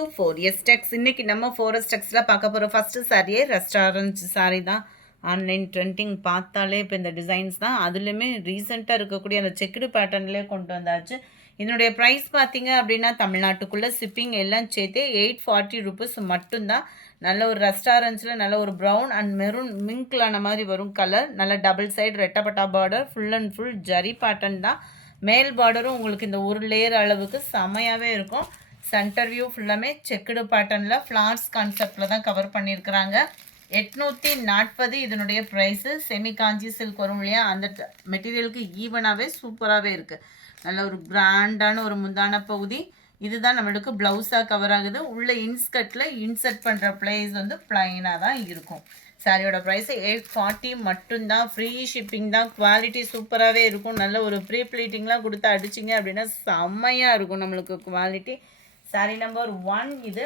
4 SGX இன்னைக்கு நம்ம 4 எஸ்டெக்ஸ்ல பார்க்க போகிற ஃபர்ஸ்ட் சாரியே ரெஸ்டாரண்ட் சாரி தான். ஆன்லைன் ட்ரெண்டிங் பார்த்தாலே இப்போ இந்த டிசைன்ஸ் தான். அதுலேயுமே ரீசெண்டாக இருக்கக்கூடிய அந்த செக்குடு பேட்டர்ன்லேயே கொண்டு வந்தாச்சு. இதனுடைய ப்ரைஸ் பார்த்தீங்க அப்படின்னா தமிழ்நாட்டுக்குள்ளே ஷிப்பிங் எல்லாம் சேர்த்து 840 ருபீஸ் மட்டும்தான். நல்ல ஒரு ரெஸ்டாரண்ட்ஸில் நல்ல ஒரு ப்ரௌன் அண்ட் மெரூன் மிங்க்லான மாதிரி வரும் கலர். நல்ல டபுள் சைடு ரெட்டப்பட்டா border, full and full zari pattern தான். மேல் பார்டரும் உங்களுக்கு இந்த ஒரு லேயர் அளவுக்கு செமையாகவே இருக்கும். சென்டர் வியூ ஃபுல்லாமே செக்குடு பேட்டர்னில் ஃப்ளார்ஸ் கான்செப்டில் தான் கவர் பண்ணியிருக்கிறாங்க. 840 இதனுடைய ப்ரைஸு. செமி காஞ்சி சில்க் வரும் இல்லையா, அந்த மெட்டீரியலுக்கு ஈவனாகவே சூப்பராகவே இருக்குது. நல்ல ஒரு பிராண்டான ஒரு முந்தான பகுதி. இதுதான் நம்மளுக்கு ப்ளவுஸாக கவர் ஆகுது. உள்ள இன்ஸ்கர்ட்டில் இன்சர்ட் பண்ணுற ப்ளேஸ் வந்து ப்ளைனாக தான் இருக்கும். சாரியோட ப்ரைஸு 840 மட்டும்தான். ஃப்ரீ ஷிப்பிங் தான். குவாலிட்டி சூப்பராகவே இருக்கும். நல்ல ஒரு ப்ரீ ப்ளீட்டிங்லாம் கொடுத்து அடிச்சிங்க அப்படின்னா செம்மையாக இருக்கும் நம்மளுக்கு குவாலிட்டி. சாரீ நம்பர் 1 இது.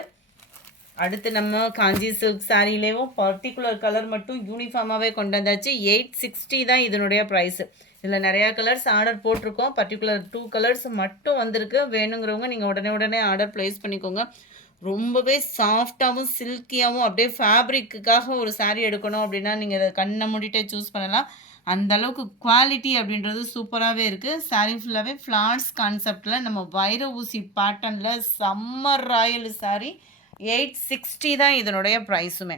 அடுத்து நம்ம காஞ்சி சில்க் சாரிலேயும் பர்டிகுலர் கலர் மட்டும் யூனிஃபார்மாகவே கொண்டு வந்தாச்சு. 860 தான் இதனுடைய ப்ரைஸு. இதில் நிறையா கலர்ஸ் ஆர்டர் போட்டிருக்கோம். பர்டிகுலர் 2 கலர்ஸ் மட்டும் வந்திருக்கு. வேணுங்கிறவங்க நீங்கள் உடனே ஆர்டர் ப்ளேஸ் பண்ணிக்கோங்க. ரொம்பவே சாஃப்டாகவும் சில்கியாகவும் அப்படியே ஃபேப்ரிக்குக்காக ஒரு சாரீ எடுக்கணும் அப்படின்னா நீங்கள் இதை கண்ணை மூடிட்டே சூஸ் பண்ணலாம். அந்த அளவுக்கு குவாலிட்டி அப்படின்றது சூப்பராகவே இருக்குது. சாரீ ஃபுல்லாகவே ஃப்ளார்ஸ் கான்செப்டில் நம்ம வைர ஊசி பேட்டர்னில் சம்மர் ராயல் சாரீ. 860 தான் இதனுடைய ப்ரைஸுமே.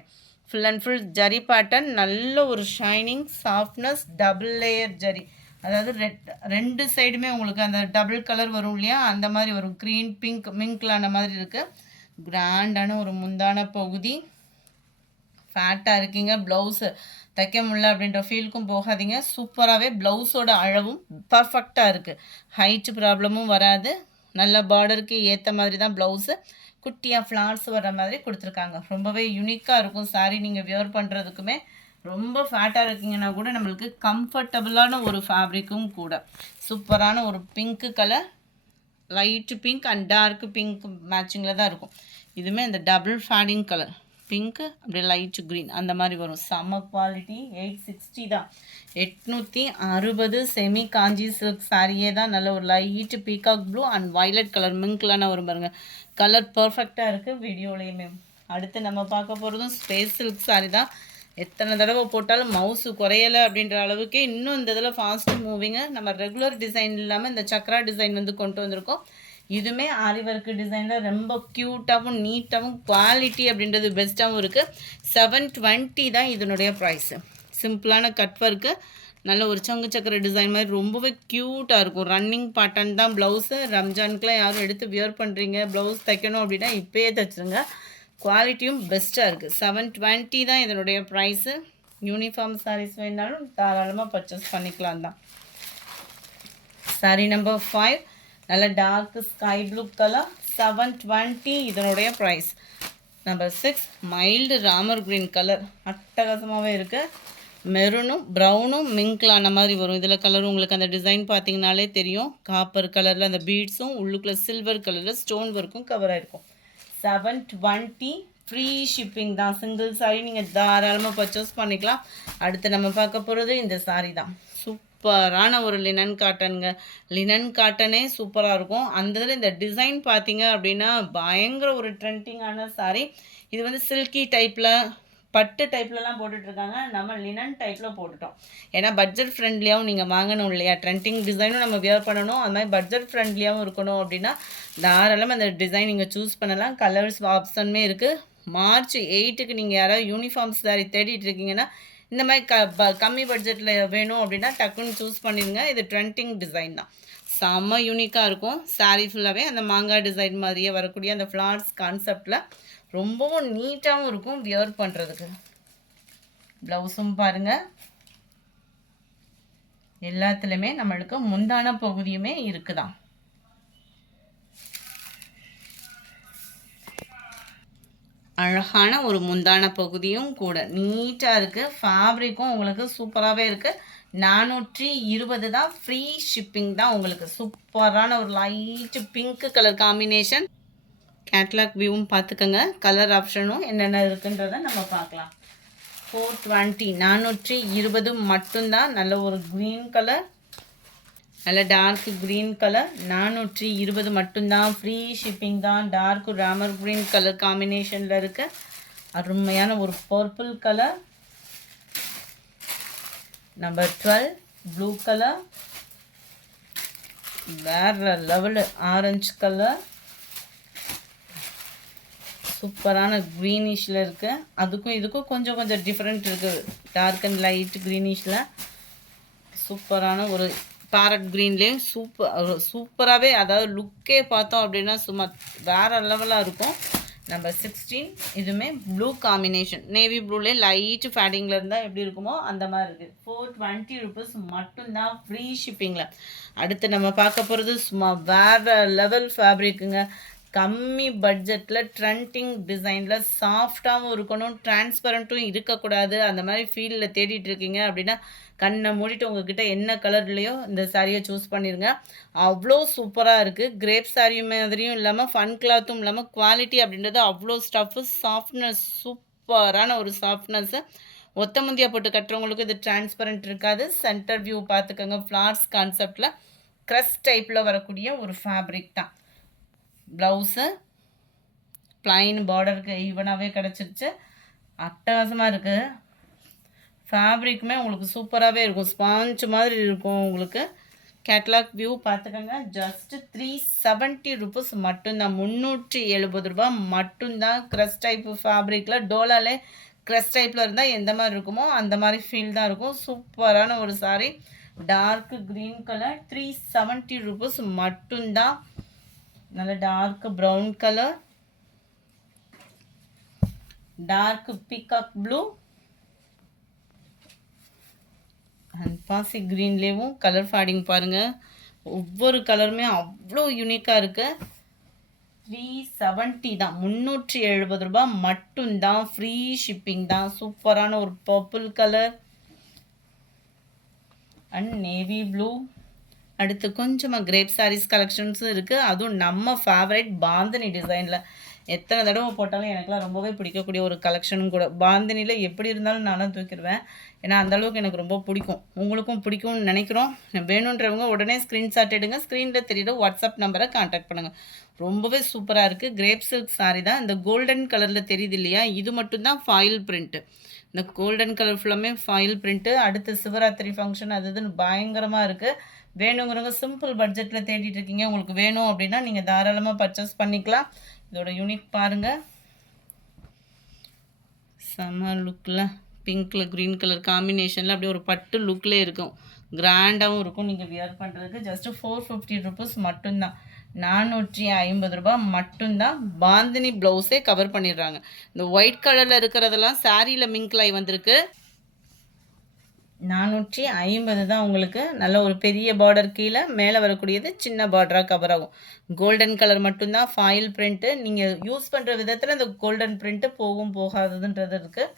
Full and full zari pattern, நல்ல ஒரு shining softness, double layer zari. அதாவது ரெண்டு சைடுமே உங்களுக்கு அந்த டபுள் கலர் வரும் இல்லையா, அந்த மாதிரி வரும். க்ரீன் பிங்க் மிங்க்லான மாதிரி இருக்குது. கிராண்டான ஒரு முந்தான பகுதி. ஃபேட்டாக இருக்கீங்க, ப்ளவுஸு தைக்க முடியல அப்படின்ற ஃபீலுக்கும் போகாதீங்க. சூப்பராகவே ப்ளவுஸோட அளவும் பர்ஃபெக்டாக இருக்குது. ஹைட்டு ப்ராப்ளமும் வராது. நல்ல பார்டருக்கு ஏற்ற மாதிரி தான் ப்ளவுஸு. குட்டியாக ஃப்ளார்ஸ் வர்ற மாதிரி கொடுத்துருக்காங்க. ரொம்பவே யூனிக்காக இருக்கும் சாரீ. நீங்கள் வியர் பண்ணுறதுக்குமே ரொம்ப ஃபேட்டாக இருக்கீங்கன்னா கூட நம்மளுக்கு கம்ஃபர்டபுளான ஒரு ஃபேப்ரிக்கும் கூட. சூப்பரான ஒரு pink colour, light pink and dark pink மேட்சிங்கில் தான் இருக்கும். இதுவுமே இந்த டபுள் ஃபேடிங் கலர் பிங்க்கு அப்படியே லைட் க்ரீன் அந்த மாதிரி வரும். செம்ம குவாலிட்டி. 860 தான். 860 செமி காஞ்சி சில்க் சாரியே தான். நல்ல ஒரு light peacock blue and violet colour மிங்க்லான வரும் பாருங்கள். கலர் பர்ஃபெக்டாக இருக்குது வீடியோலேயுமே. அடுத்து நம்ம பார்க்க போகிறதும் ஸ்பேஸ் சில்க் சாரி தான். எத்தனை தடவை போட்டாலும் மவுஸு குறையலை அப்படின்ற அளவுக்கு இன்னும் இந்த இதில் ஃபாஸ்ட்டு மூவிங்கு. நம்ம ரெகுலர் டிசைன் இல்லாமல் இந்த சக்ரா டிசைன் வந்து கொண்டு வந்திருக்கோம். இதுவுமே ஆரி ஒர்க் டிசைனில் ரொம்ப க்யூட்டாகவும் நீட்டாகவும் குவாலிட்டி அப்படின்றது பெஸ்ட்டாகவும் இருக்குது. 720 தான் இதனுடைய ப்ரைஸு. சிம்பிளான கட் ஒர்க்கு, நல்ல ஒரு சங்கு சக்கர டிசைன் மாதிரி ரொம்பவே க்யூட்டாக இருக்கும். ரன்னிங் பேட்டர்ன் தான் ப்ளவுஸு. ரம்ஜானுக்குலாம் யாரும் எடுத்து வியர் பண்ணுறீங்க, ப்ளவுஸ் தைக்கணும் அப்படின்னா இப்போயே தைச்சிருங்க. குவாலிட்டியும் பெஸ்ட்டாக இருக்குது. 720 தான் இதனுடைய ப்ரைஸு. யூனிஃபார்ம் சாரீஸ் வேணாலும் தாராளமாக பர்ச்சேஸ் பண்ணிக்கலாம் தான். சாரீ நம்பர் 5 நல்ல டார்க் ஸ்கை ப்ளூ கலர். 720 இதனுடைய price. Number 6 mild Ramar green colour. அட்டகாசமாகவே இருக்குது. மெரூனும் ப்ரௌனும் மிங்க்லான மாதிரி வரும். இதில் கலரும் உங்களுக்கு அந்த டிசைன் பார்த்தீங்கனாலே தெரியும். காப்பர் கலரில் அந்த பீட்ஸும் உள்ளுக்குள்ளே சில்வர் கலரில் ஸ்டோன் ஒர்க்கும் கவர் ஆகிருக்கும். 720 ஃப்ரீ ஷிப்பிங் தான். சிங்கிள் சாரி நீங்கள் தாராளமாக பர்ச்சேஸ் பண்ணிக்கலாம். அடுத்து நம்ம பார்க்க போகிறது இந்த சாரீ தான். சூப்பரான ஒரு லினன் காட்டனுங்க. லினன் காட்டனே சூப்பராக இருக்கும். அந்த இதில் இந்த டிசைன் பார்த்தீங்க அப்படின்னா பயங்கர ஒரு ட்ரெண்டிங்கான சாரீ. இது வந்து சில்கி டைப்பில் பட்டு டைப்லலாம் போட்டுட்ருக்காங்க. நம்ம லினன் டைப்பில் போட்டுட்டோம். ஏன்னா பட்ஜெட் ஃப்ரெண்ட்லியாகவும் நீங்கள் வாங்கணும் இல்லையா, ட்ரெண்டிங் டிசைனும் நம்ம வியர் பண்ணணும், அது மாதிரி பட்ஜெட் ஃப்ரெண்ட்லியாகவும் இருக்கணும் அப்படின்னா தாராளமாக அந்த டிசைன் நீங்கள் சூஸ் பண்ணலாம். கலர்ஸ் ஆப்ஷனுமே இருக்குது. மார்ச் 8க்கு நீங்கள் யாராவது யூனிஃபார்ம் சாரி தேடிட்டு இருக்கீங்கன்னா இந்த மாதிரி கம்மி பட்ஜெட்டில் வேணும் அப்படின்னா டக்குன்னு சூஸ் பண்ணிடுங்க. இது ட்ரெண்டிங் டிசைன் தான். செம்ம யூனிக்காக இருக்கும். சாரீ ஃபுல்லாகவே அந்த மாங்காய் டிசைன் மாதிரியே வரக்கூடிய அந்த ஃப்ளார்ஸ் கான்செப்டில் ரொம்பவும் நீட்டாகவும் இருக்கும் வியர் பண்ணுறதுக்கு. ப்ளவுஸும் பாருங்கள், எல்லாத்துலேயுமே நம்மளுக்கு முந்தான பகுதியுமே இருக்குதான். அழகான ஒரு முந்தான பகுதியும் கூட நீட்டாக இருக்குது. ஃபேப்ரிக்கும் உங்களுக்கு சூப்பராகவே இருக்குது. 420 தான். ஃப்ரீ ஷிப்பிங் தான் உங்களுக்கு. சூப்பரான ஒரு light pink colour combination. Catalogue வியூவும் பார்த்துக்கோங்க. கலர் ஆப்ஷனும் என்னென்ன இருக்குன்றதை நம்ம பார்க்கலாம். 420 420 மட்டும்தான். நல்ல ஒரு க்ரீன் கலர், நல்ல டார்க் க்ரீன் கலர் 420 மட்டும்தான். ஃப்ரீ ஷிப்பிங் தான். டார்க் ராமர் க்ரீன் கலர் காம்பினேஷனில் இருக்க அருமையான ஒரு purple colour. Number 12 blue colour. வேறு லெவலு ஆரஞ்சு கலர். சூப்பரான க்ரீனிஷில் இருக்குது. அதுக்கும் இதுக்கும் கொஞ்சம் கொஞ்சம் டிஃப்ரெண்ட் இருக்குது. டார்க் அண்ட் லைட் க்ரீனிஷில் சூப்பரான ஒரு பேரட் க்ரீன்லேயும் சூப்பராகவே, அதாவது லுக்கே பார்த்தோம் அப்படின்னா சும்மா வேறு லெவலாக இருக்கும். நம்பர் 16 இதுவுமே ப்ளூ காம்பினேஷன். நேவி ப்ளூலே லைட் ஃபேடிங்கில் இருந்தால் எப்படி இருக்குமோ அந்த மாதிரி இருக்குது. 420 ருபீஸ் மட்டும்தான் ஃப்ரீ ஷிப்பிங்கில். அடுத்து நம்ம பார்க்க போகிறது சும்மா வேறு லெவல் ஃபேப்ரிக்குங்க. கம்மி பட்ஜெட்டில் ட்ரெண்டிங் டிசைனில் சாஃப்டாகவும் இருக்கணும், டிரான்ஸ்பரண்ட்டும் இருக்கக்கூடாது. அந்த மாதிரி ஃபீல்டில் தேடிட்டு இருக்கீங்க அப்படின்னா கண்ணை மூடிட்டு உங்ககிட்ட என்ன கலர்லையோ இந்த சாரியை சூஸ் பண்ணிடுங்க. அவ்வளோ சூப்பராக இருக்குது. கிரேப் சாரி மாதிரியும் இல்லாமல் ஃபன் கிளாத்தும் இல்லாமல் குவாலிட்டி அப்படின்றது அவ்வளோ ஸ்டஃப்பு, சாஃப்ட்னஸ், சூப்பரான ஒரு சாஃப்ட்னஸ்ஸு. ஒத்த முந்தியாக போட்டு கட்டுறவங்களுக்கு இது டிரான்ஸ்பரண்ட் இருக்காது. சென்டர் வியூ பார்த்துக்கோங்க. ஃப்ளார்ஸ் கான்செப்டில் க்ரஸ் டைப்பில் வரக்கூடிய ஒரு ஃபேப்ரிக் தான். ப்ளவுஸு ப்ளைன் பார்டருக்கு ஈவனாகவே கிடச்சிருச்சு. அட்டகாசமாக இருக்குது. ஃபேப்ரிக்குமே உங்களுக்கு சூப்பராகவே இருக்கும். ஸ்பாஞ்ச் மாதிரி இருக்கும். உங்களுக்கு கேட்லாக் வியூ பார்த்துக்கோங்க. ஜஸ்ட்டு 370 ருபீஸ் மட்டும்தான். 370 ரூபா மட்டும்தான். க்ரஸ் டைப்பு ஃபேப்ரிக்கில் டோலாலே க்ரஸ் டைப்பில் இருந்தால் எந்த மாதிரி இருக்குமோ அந்த மாதிரி ஃபீல் தான் இருக்கும். சூப்பரான ஒரு sari. Dark green colour 370 rupees மட்டும்தான். நல்ல dark brown colour, dark peacock blue and பாசி க்ரீன்லேயும் கலர் ஃபேடிங் பாருங்கள். ஒவ்வொரு கலருமே அவ்வளோ யூனிக்காக இருக்குது. 370 தான். 370 ரூபா மட்டும்தான். ஃப்ரீ ஷிப்பிங் தான். சூப்பரான ஒரு purple colour and navy blue. அடுத்து கொஞ்சமாக கிரேப் சாரீஸ் கலெக்ஷன்ஸும் இருக்குது. அதுவும் நம்ம ஃபேவரட் பாந்தினி டிசைனில் எத்தனை தடவை போட்டாலும் எனக்குலாம் ரொம்பவே பிடிக்கக்கூடிய ஒரு கலெக்ஷனும் கூட. பாந்தினியில் எப்படி இருந்தாலும் நானும் தூக்கிடுவேன். ஏன்னா அந்தளவுக்கு எனக்கு ரொம்ப பிடிக்கும். உங்களுக்கும் பிடிக்கும்னு நினைக்கிறோம். வேணுன்றவங்க உடனே ஸ்க்ரீன்ஷாட் எடுங்க. ஸ்க்ரீனில் தெரியுற வாட்ஸ்அப் நம்பரை கான்டாக்ட் பண்ணுங்கள். ரொம்பவே சூப்பராக இருக்குது. கிரேப் சில்க் சாரீ தான். இந்த கோல்டன் கலரில் தெரியுது இல்லையா, இது மட்டும்தான் ஃபாயில் பிரிண்ட்டு. இந்த கோல்டன் கலர் ஃபுல்லாமே ஃபாயில் பிரிண்ட்டு. அடுத்து சிவராத்திரி ஃபங்க்ஷன் அது இதுன்னு பயங்கரமாக இருக்குது. வேணுங்கிறவங்க சிம்பிள் பட்ஜெட்டில் தேடிட்டு இருக்கீங்க, உங்களுக்கு வேணும் அப்படின்னா நீங்கள் தாராளமாக பர்ச்சேஸ் பண்ணிக்கலாம். இதோட யூனிக் பாருங்கள். செம்ம லுக்கில் பிங்க்கில் க்ரீன் கலர் காம்பினேஷனில் அப்படியே ஒரு பட்டு லுக்கில் இருக்கும். கிராண்டாகவும் இருக்கும். நீங்கள் வியர் பண்ணுறதுக்கு ஜஸ்ட்டு 450 ருபீஸ் மட்டும்தான். 450 ரூபா மட்டும்தான். பாந்தினி ப்ளவுஸே கவர் பண்ணிடுறாங்க. இந்த ஒயிட் கலரில் இருக்கிறதெல்லாம் சாரியில் மிங்க்லாய் வந்திருக்கு. 450 தான். உங்களுக்கு நல்ல ஒரு பெரிய பார்டர், கீழே மேலே வரக்கூடியது சின்ன பார்டராக கவர் ஆகும். கோல்டன் கலர் மட்டும்தான். Foil print. நீங்கள் யூஸ் பண்ணுற விதத்தில் இந்த கோல்டன் பிரிண்ட்டு போகும் போகாததுன்றது இருக்குது.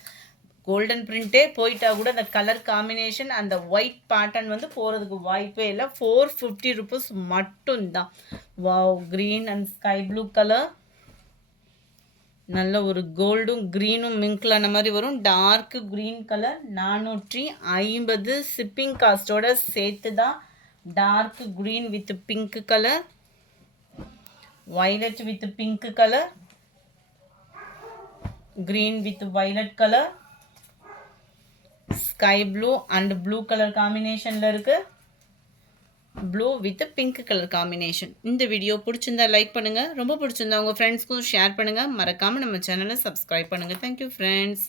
கோல்டன் பிரிண்ட்டே போயிட்டா கூட அந்த கலர் காம்பினேஷன், அந்த ஒயிட் பேட்டர்ன் வந்து போகிறதுக்கு வாய்ப்பே இல்லை. 450 ருபீஸ் மட்டும்தான். Wow, green and sky blue colour. நல்ல ஒரு கோல்டும் க்ரீனும் மிங்க்லான மாதிரி வரும். Dark green colour 450. ஷிப்பிங் காஸ்ட்டோட சேர்த்து தான். Dark green with pink colour, violet with pink colour, green with violet colour, sky blue and blue colour காம்பினேஷனில் இருக்குது. Blue with pink colour combination. இந்த வீடியோ பிடிச்சிருந்தா லைக் பண்ணுங்கள். ரொம்ப பிடிச்சிருந்தா உங்கள் ஃப்ரெண்ட்ஸ்க்கும் ஷேர் பண்ணுங்கள். மறக்காமல் நம்ம சேனலை சப்ஸ்கிரைப் பண்ணுங்கள். Thank you friends.